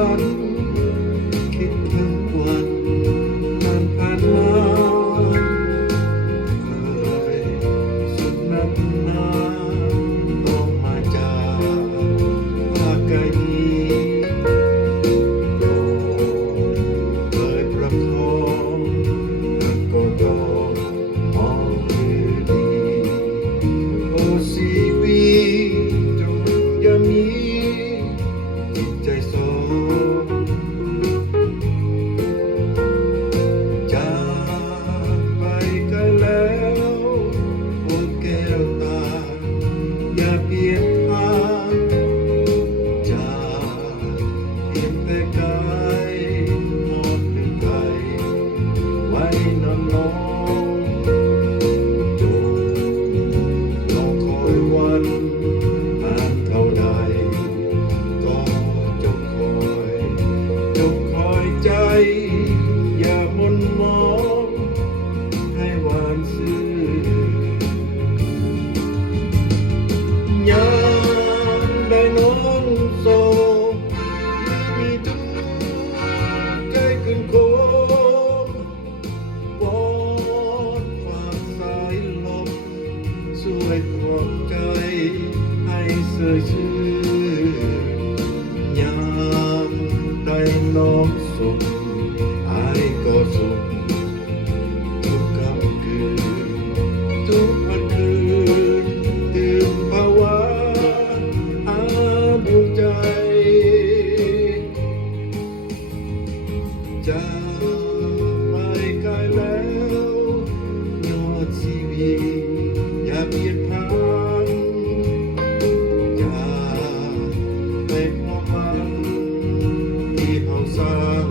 ฉันคิดถึงวันผ่านมาเคยสุดนักหนาต้องมาจากภาคไกลนี้โอ้เคยประคองก็ต้องมองดูดีโอ้ชีวิตจงอย่ามีจิตใจโศกจากไปไกลแล้วโอ้แก้วตาอย่าเปลี่ยนทางจากเพียงแต่กายมองถึงไทยไว้นอนน้องจงรอคอยวันนานเท่าใดก็จงคอยใจอย่าหม่นหมองให้หวานซื่อยามได้น้องโศกมีทุกใจขึ้นโคมวอนฝากสายลมช่วยปลอบใจให้เสื่อชื่อยามได้น้องสุขอายก็สุขทุกค่ำคืนทุกวันคืนตื่นภาวะหาดวงใจจากไปไกลแล้วยอดชีวิตอย่าเปลี่ยนผ่านจากในความหวังที่เขาสร้าง